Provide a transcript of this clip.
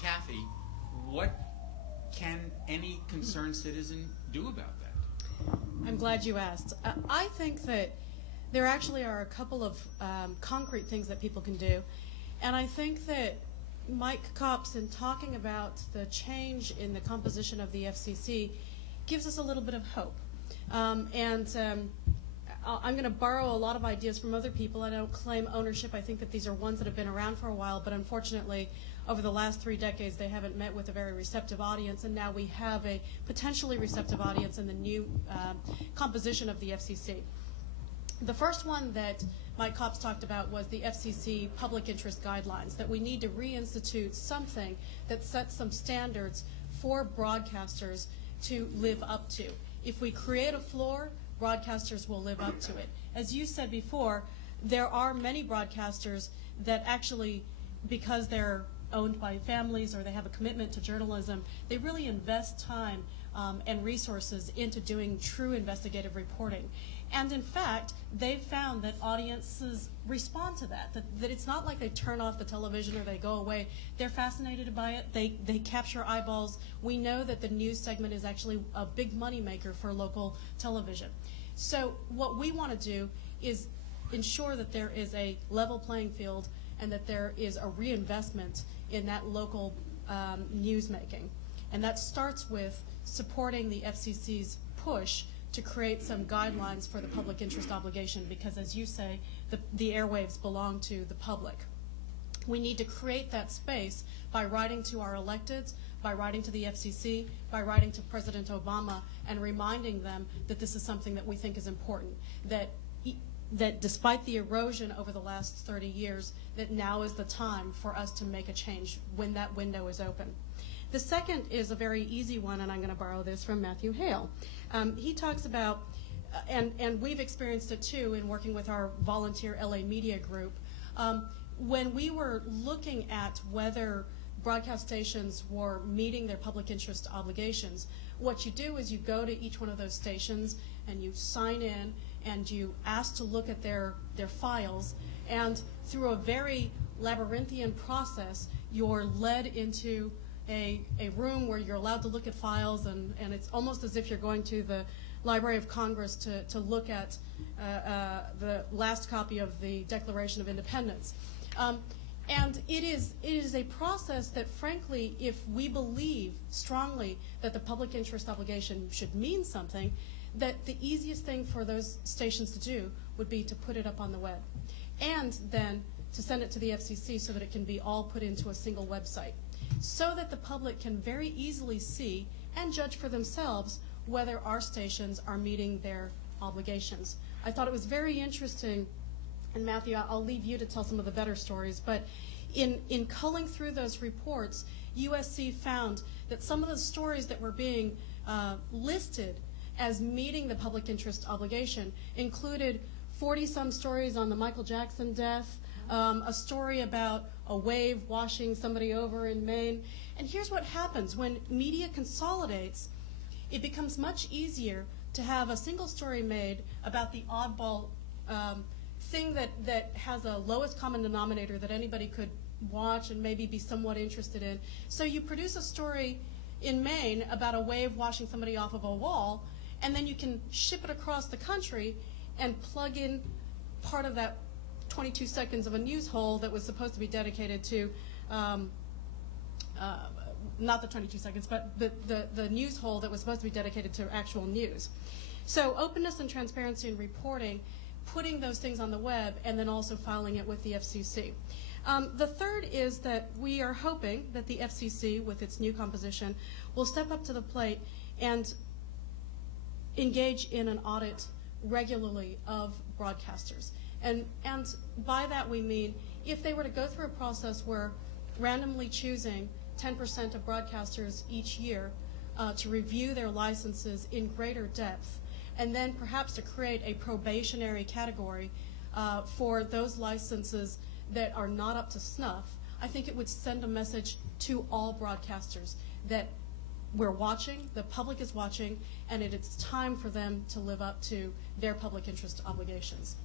Kathay, what can any concerned citizen do about that? I'm glad you asked. I think that there actually are a couple of concrete things that people can do. And I think that Mike Kopp's, in talking about the change in the composition of the FCC, gives us a little bit of hope. I'm going to borrow a lot of ideas from other people. I don't claim ownership. I think that these are ones that have been around for a while, but unfortunately, over the last 3 decades, they haven't met with a very receptive audience, and now we have a potentially receptive audience in the new composition of the FCC. The first one that Mike Kopp's talked about was the FCC public interest guidelines, that we need to reinstitute something that sets some standards for broadcasters to live up to. If we create a floor, broadcasters will live up to it. As you said before, there are many broadcasters that actually, because they're owned by families or they have a commitment to journalism, they really invest time and resources into doing true investigative reporting. And in fact, they've found that audiences respond to that, that it's not like they turn off the television or they go away. They're fascinated by it. They capture eyeballs. We know that the news segment is actually a big money maker for local television. So what we want to do is ensure that there is a level playing field and that there is a reinvestment in that local news making. And that starts with supporting the FCC's push to create some guidelines for the public interest obligation, because as you say, the airwaves belong to the public. We need to create that space by writing to our electeds, by writing to the FCC, by writing to President Obama and reminding them that this is something that we think is important, that despite the erosion over the last 30 years, that now is the time for us to make a change when that window is open. The second is a very easy one, and I'm going to borrow this from Matthew Hale. He talks about, and we've experienced it too in working with our volunteer LA media group, when we were looking at whether broadcast stations were meeting their public interest obligations, what you do is you go to each one of those stations and you sign in and you ask to look at their files, and through a very labyrinthian process, you're led into a room where you're allowed to look at files, and it's almost as if you're going to the Library of Congress to look at the last copy of the Declaration of Independence. And it is a process that, frankly, if we believe strongly that the public interest obligation should mean something, that the easiest thing for those stations to do would be to put it up on the web, and then to send it to the FCC so that it can be all put into a single website, so that the public can very easily see and judge for themselves whether our stations are meeting their obligations. I thought it was very interesting, and Matthew, I'll leave you to tell some of the better stories, but in culling through those reports, USC found that some of the stories that were being listed as meeting the public interest obligation included 40-some stories on the Michael Jackson death, a story about a wave washing somebody over in Maine. And here's what happens. When media consolidates, it becomes much easier to have a single story made about the oddball thing that has a lowest common denominator that anybody could watch and maybe be somewhat interested in. So you produce a story in Maine about a wave washing somebody off of a wall, and then you can ship it across the country and plug in part of that 22 seconds of a news hole that was supposed to be dedicated to, not the 22 seconds, but the news hole that was supposed to be dedicated to actual news. So openness and transparency in reporting, putting those things on the web, and then also filing it with the FCC. The third is that we are hoping that the FCC, with its new composition, will step up to the plate and engage in an audit regularly of broadcasters. And by that we mean, if they were to go through a process where randomly choosing 10% of broadcasters each year to review their licenses in greater depth, and then perhaps to create a probationary category for those licenses that are not up to snuff, I think it would send a message to all broadcasters that we're watching, the public is watching, and it's time for them to live up to their public interest obligations.